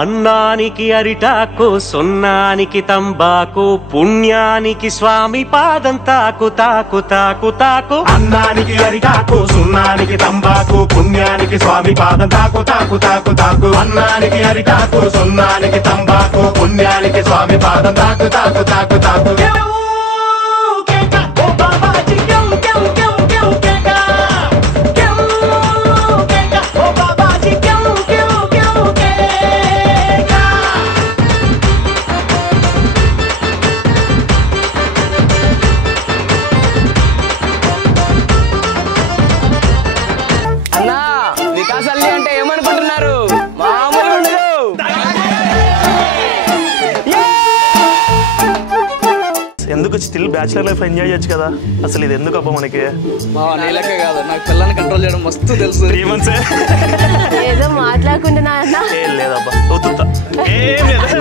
అన్నానికి అరిటాకు, సున్నానికి తంబాకు, పుణ్యానికి స్వామి పాదం తాకు తాకు తాకు తాకు. అన్నానికి అరిటాకు, సున్నానికి తంబాకు, పుణ్యానికి స్వామి పాదం తాకు తాకు తాకు తాకు. అన్నానికి అరిటాకు, సున్నానికి తంబాకు, పుణ్యానికి స్వామి పాదం తాకు తాకు తాకు తాకు. అంటే ఏమనుకుంటున్నారు? మామూలు ఉండదు. ఎందుకు స్టిల్ బ్యాచులర్ లైఫ్ ఎంజాయ్ చేయొచ్చు కదా, అసలు ఇది ఎందుకు అబ్బా మనకి? నీలకే కాదు, నాకు పిల్లల్ని కంట్రోల్ చేయడం మస్తు తెలుసు. 3 months ఏదో మాట్లాడుకుంటున్నా అన్న. ఏం లేదబ్బా, అవుతుందా ఏం లేదు.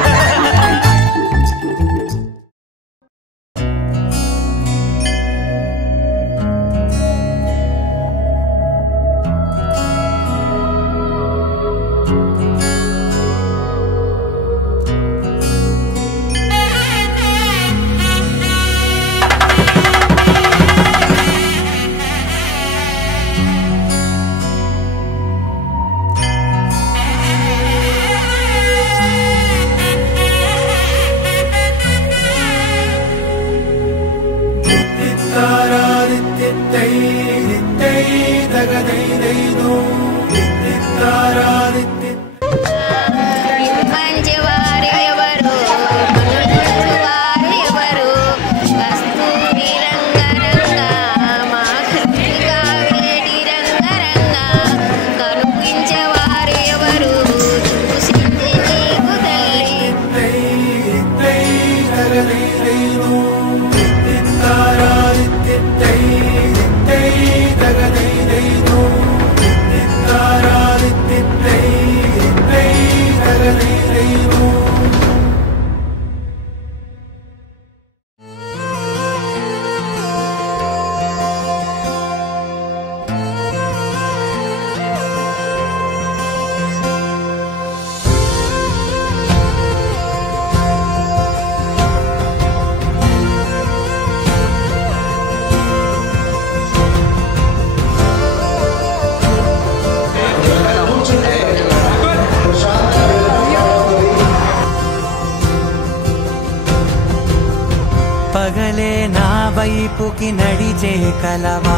పగలే నా వైపుకి నడిచే కలవా,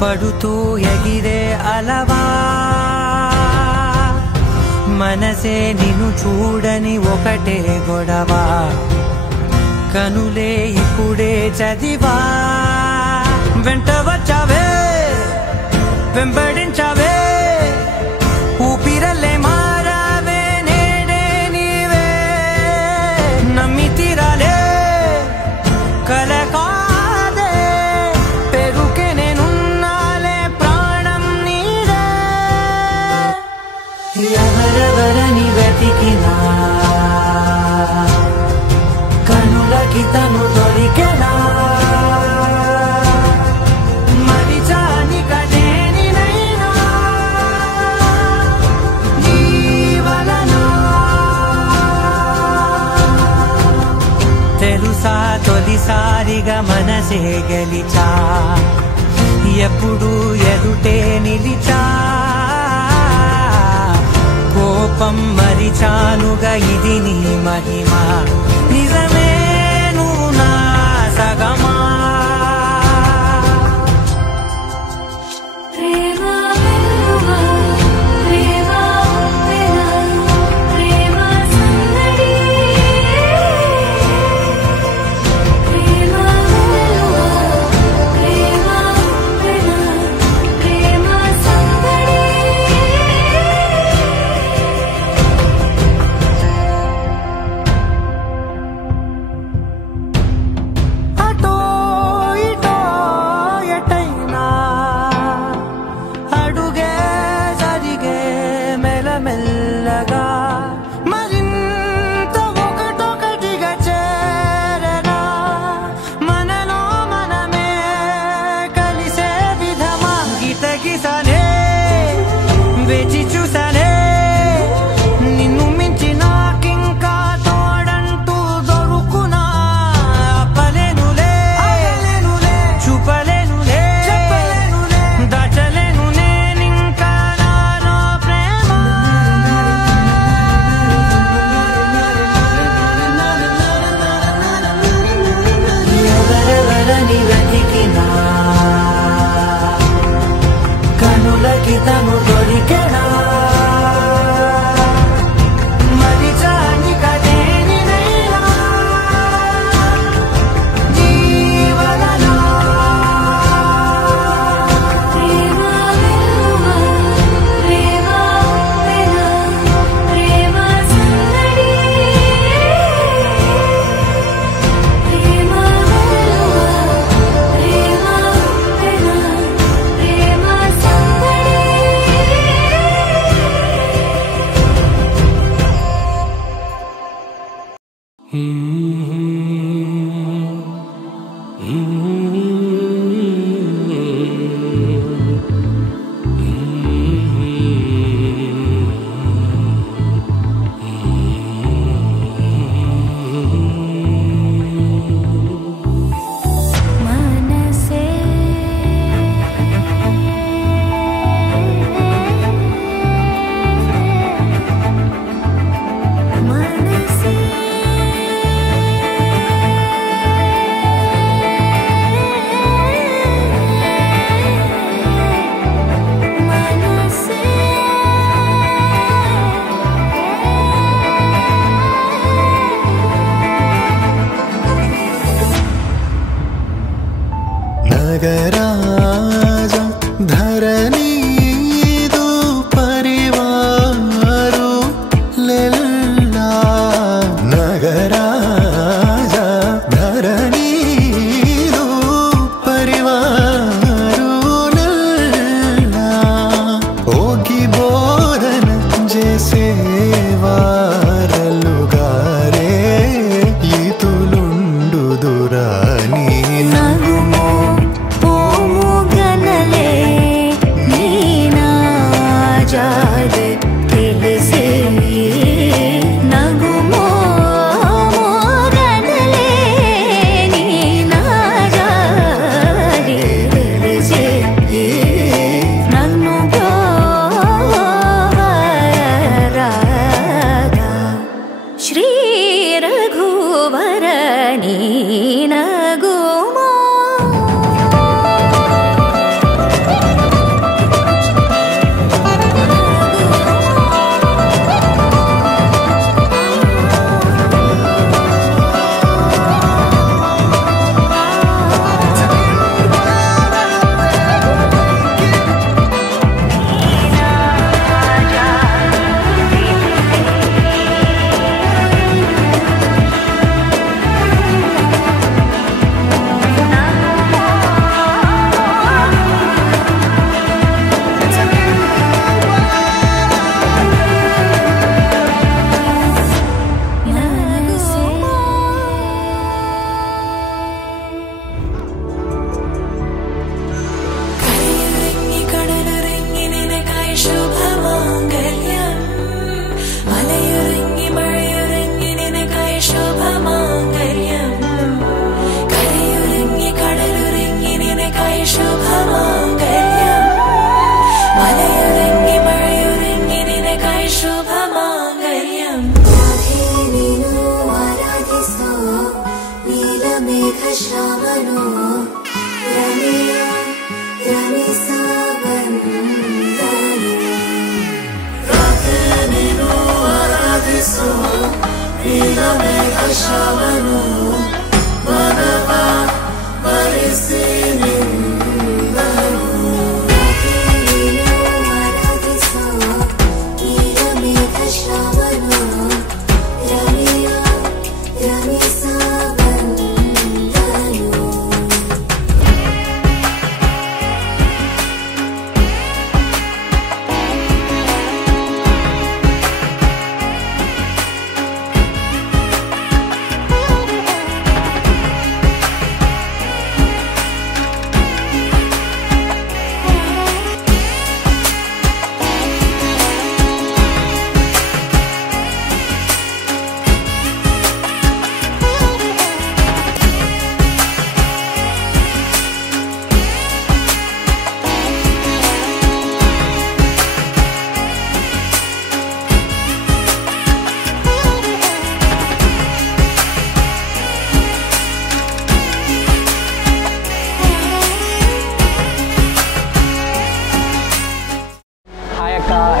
పడుతూ ఎగిరే అలవా, మనసే నిన్ను చూడని ఒకటే గొడవ, కనులే ఇప్పుడే చదివా, వెంట వచ్చావే వెంబడించావే, ఊపిరల్లే మారావే ఒక్కసారిగా మనసే గెలిచా ఎప్పుడు ఎదుటే నిలిచా కోపం మరిచానుగా ఇది నీ మహిమ నిజమే నువ్వు నా సగమా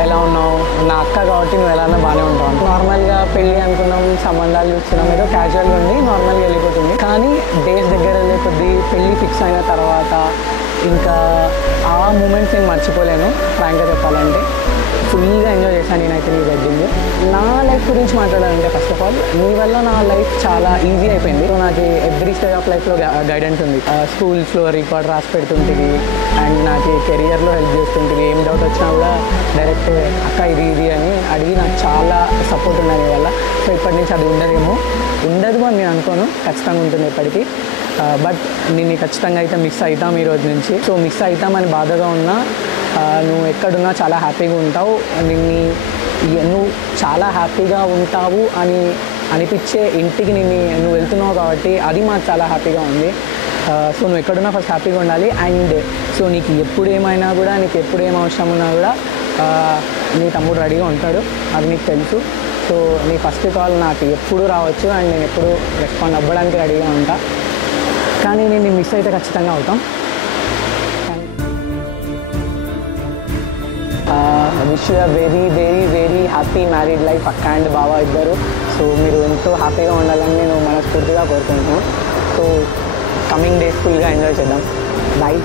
ఎలా ఉన్నావు, నా అక్క కాబట్టి నువ్వు ఎలా బాగానే ఉంటావు. నార్మల్గా పెళ్ళి అనుకున్నాం, సంబంధాలు చూస్తున్నాం, ఏదో క్యాజువల్గా ఉంది, నార్మల్గా వెళ్ళిపోతుంది. కానీ డేస్ దగ్గర వెళ్ళే కొద్దీ పెళ్ళి ఫిక్స్ అయిన తర్వాత ఇంకా ఆ మూమెంట్స్ నేను మర్చిపోలేను. ఫ్రాంక్గా చెప్పాలంటే ఫుల్గా ఎంజాయ్ చేశాను నేనైతే నీ వెడ్డింగ్. నా లైఫ్ గురించి మాట్లాడాలంటే ఫస్ట్ ఆఫ్ ఆల్ నీ వల్ల నా లైఫ్ చాలా ఈజీ అయిపోయింది. సో నాకు ఎవ్రీ స్టేజ్ ఆఫ్ లైఫ్లో గైడెన్స్ ఉంది. స్కూల్స్లో రికార్డ్ రాసి పెడుతుంటుంది అండ్ నాకు కెరియర్లో హెల్ప్ చేస్తుంటుంది. ఏం డౌట్ వచ్చినా కూడా డైరెక్ట్ అక్క ఇది అని అడిగి నాకు చాలా సపోర్ట్ ఉంది నీ వల్ల. సో ఇప్పటి నుంచి అది ఉండదు అని నేను అనుకోను, ఖచ్చితంగా ఉంటుంది ఎప్పటికీ. బట్ నేను ఖచ్చితంగా అయితే మిస్ అవుతాం ఈ రోజు నుంచి. సో మిస్ అవుతామని బాధగా ఉన్నా నువ్వు ఎక్కడున్నా చాలా హ్యాపీగా ఉంటావు. నువ్వు చాలా హ్యాపీగా ఉంటావు అని అనిపించే ఇంటికి నువ్వు వెళ్తున్నావు కాబట్టి అది మాకు చాలా హ్యాపీగా ఉంది. సో నువ్వు ఎక్కడున్నా ఫస్ట్ హ్యాపీగా ఉండాలి. అండ్ సో నీకు ఎప్పుడు ఏమైనా కూడా, నీకు ఎప్పుడు ఏం అవసరం ఉన్నా కూడా నీ తమ్ముడు రెడీగా ఉంటాడు, అది నీకు తెలుసు. సో నీ ఫస్ట్ కాల్ నాకు ఎప్పుడు రావచ్చు అండ్ నేను ఎప్పుడు రెస్పాండ్ అవ్వడానికి రెడీగా ఉంటా. కానీ నేను మిస్ అయితే ఖచ్చితంగా అవుతాం. Wish you very very very happy married life అక్క అండ్ బావ ఇద్దరు. సో మీరు ఎంతో హ్యాపీగా ఉండాలని నేను మనస్ఫూర్తిగా కోరుకుంటున్నాను. సో కమింగ్ డేస్ ఫుల్గా ఎంజాయ్ చేద్దాం. బాయ్.